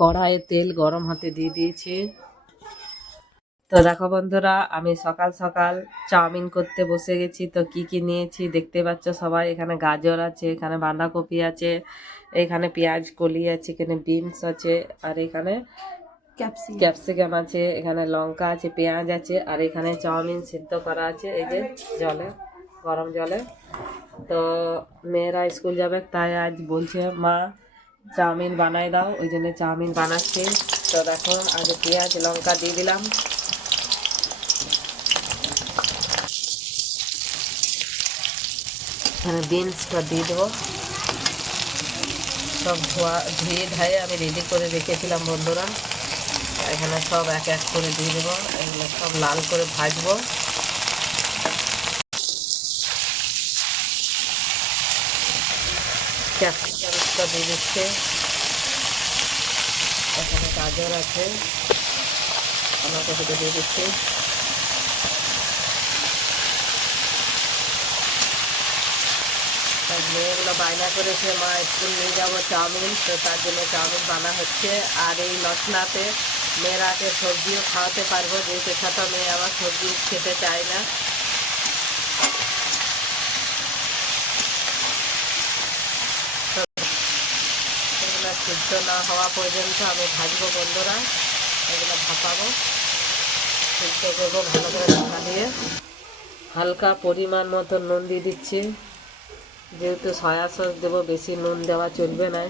কড়াইয়ে তেল গরম হতে দিয়ে দিয়েছি। তো দেখো বন্ধুরা, আমি সকাল সকাল চাউমিন করতে বসে গেছি। তো কি কি নিয়েছি দেখতে পাচ্ছ সবাই। এখানে গাজর আছে, এখানে বাঁধাকপি আছে, এখানে পেঁয়াজ কলি আছে, এখানে বিনস আছে, আর এখানে ক্যাপসিকাম আছে, এখানে লঙ্কা আছে, পেঁয়াজ আছে, আর এখানে চাউমিন সিদ্ধ করা আছে এই যে জলে, গরম জলে। তো মেয়েরা স্কুল যাবে, তাই আজ বলছে মা চাউমিন বানাই দাও, ওই জন্য চাউমিন বানাচ্ছি। তো দেখো আগে পেঁয়াজ লঙ্কা দিয়ে দিলাম, এখানে বিনসটা দিয়ে দেবো। সব ধুয়ে ধায়ে আমি রেডি করে রেখেছিলাম বন্ধুরা। এখানে সব এক এক করে দিয়ে দেবো, এগুলো সব লাল করে ভাজবো। ক্যাপসিকামটা দিয়ে দিচ্ছে, এখানে গাজর আছে, বাঁধাকপিটা দিয়ে দিচ্ছি। মেয়েগুলো বায়না করেছে মা স্কুল নিয়ে যাবো চাউমিন, তো তার জন্য চাউমিন বানা হচ্ছে। আর এই মশলাতে মেয়েরাকে সবজিও খাওয়াতে পারবো, যেহেতু ছোটো মেয়ে আমার সবজি খেতে চায় না। এগুলো সিদ্ধ না হওয়া পর্যন্ত আমি ভাজবো বন্ধুরা, এগুলো ভাপাবো, সিদ্ধ করবো ভালো করে ঢাকা দিয়ে। হালকা পরিমাণ মতো নুন দিয়ে দিচ্ছি, যেহেতু সয়া সস দেবো, বেশি নুন দেওয়া চলবে না,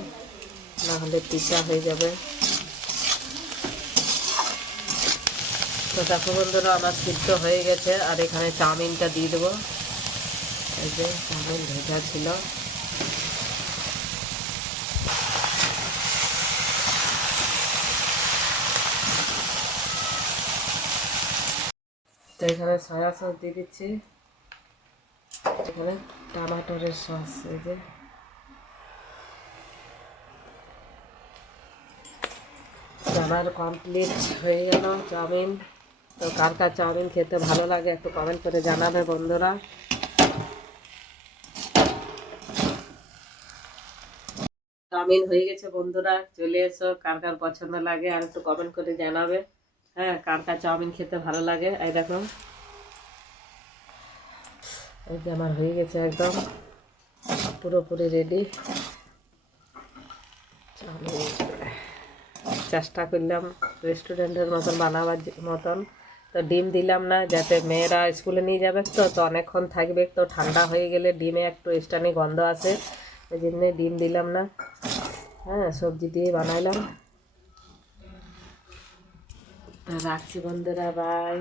নাহলে পিঠা হয়ে যাবে। তো দেখো বন্ধুরা আমার সিদ্ধ হয়ে গেছে, আর এখানে চাউমিনটা দিয়ে দেবো। এই যে চাউমিন ভেজা ছিল, তো এখানে সয়া সস দিয়ে দিচ্ছি, এখানে টমেটোর সস, এই যে আমার কমপ্লিট হয়ে গেল চাউমিন। তো কার কার চাউমিন খেতে ভালো লাগে একটু কমেন্ট করে জানাবে বন্ধুরা। চাউমিন হয়ে গেছে বন্ধুরা, চলে এসো, কার কার পছন্দ লাগে আর একটু কমেন্ট করে জানাবে। হ্যাঁ, কার কার চাউমিন খেতে ভালো লাগে। এই দেখো এই যে আমার হয়ে গেছে একদম পুরোপুরি রেডি চাউমিন। চেষ্টা করলাম রেস্টুরেন্টের মতন বানাবার মতন। তো ডিম দিলাম না, যাতে মেয়েরা স্কুলে নিয়ে যাবে, তো অনেকক্ষণ থাকবে, তো ঠান্ডা হয়ে গেলে ডিমে একটু স্টানি গন্ধ আসে, ওই জন্যে ডিম দিলাম না। হ্যাঁ, সবজি দিয়ে বানাইলাম। রাখছি বন্ধুরা, বাই।